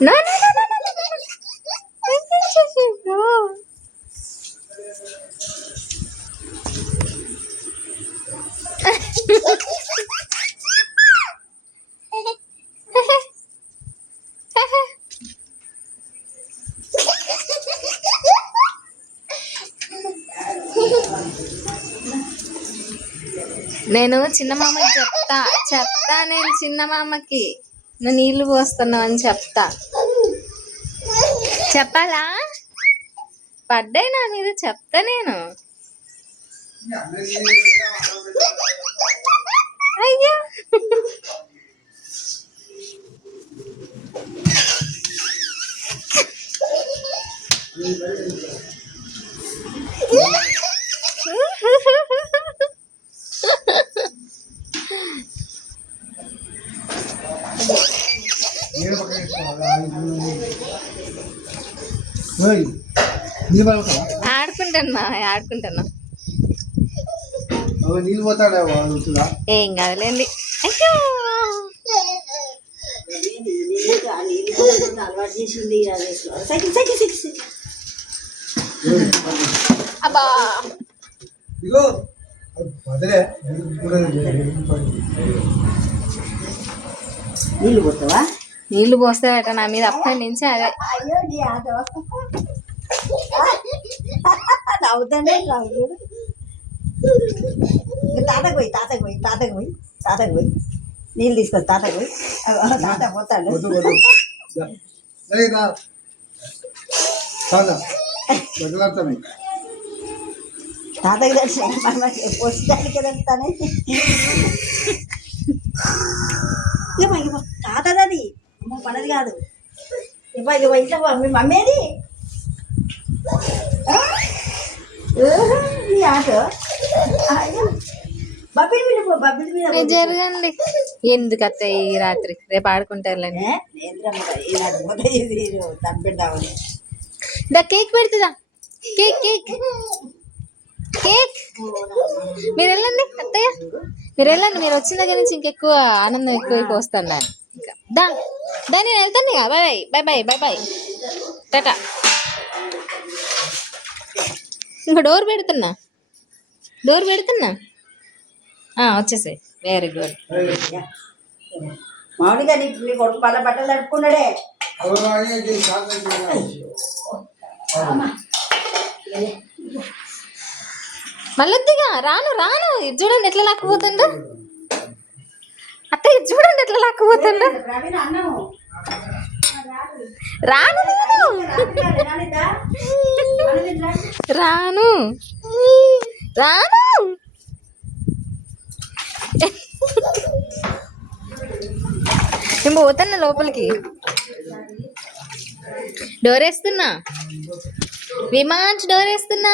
No, no, no, no, no, no, no. నేను చిన్న మామకి చెప్తా నేను చిన్న మామకి నువ్వు నీళ్లు పోస్తున్నావు అని చెప్పాలా పడ్డాయి నా మీద చెప్తా నేను. అయ్యో ఆడుకుంటున్నా ఏం కాదులేండి. అబ్బా నీళ్ళు పోతావా? నీళ్లు పోస్తాడట నా మీద అప్పటి నుంచి. అదే నవ్వుతానే తాతకు పోయి నీళ్ళు తీసుకొచ్చి తాతకు పోయి తాత పోతాడు. తాతకి దర్శనం పోసడానికి వెళ్తానే. తాతది అమ్మ మనది కాదు. ఇవ్వ ఇంట్లో మీ మమ్మీది ఆట జరగండి. ఎందుకు అత్తయ్య ఈ రాత్రి రేపు ఆడుకుంటారులేండి. తనిపెట్టామని కేక్ పెడుతుందా? కేక్ కేక్ కేక్ మీరు వెళ్ళండి అత్తయ్య, మీరు వెళ్ళండి. మీరు వచ్చిన దగ్గర నుంచి ఇంకెక్కువ ఆనందం ఎక్కువ వస్తాను నేను. ఇంకా దా నేను వెళ్తాను. ఇక bye bye bye bye bye tata. ఇంకా డోర్ పెడుతున్నా వచ్చేసాయి. Very good. మామూలుగా నీ కొడుకు పళ్ళ బట్టలు తడుపుకున్నాడే. మళ్ళొద్దిగా రాను ఇది చూడండి ఎట్లా లాక్కుపోతుండో. అత్త ఇది చూడండి ఎట్లా లాక్కుపోతుండో. రాను నేను పోతున్నా లోపలికి. డోర్ వేస్తున్నా విమాన్స్, డోర్ వేస్తున్నా.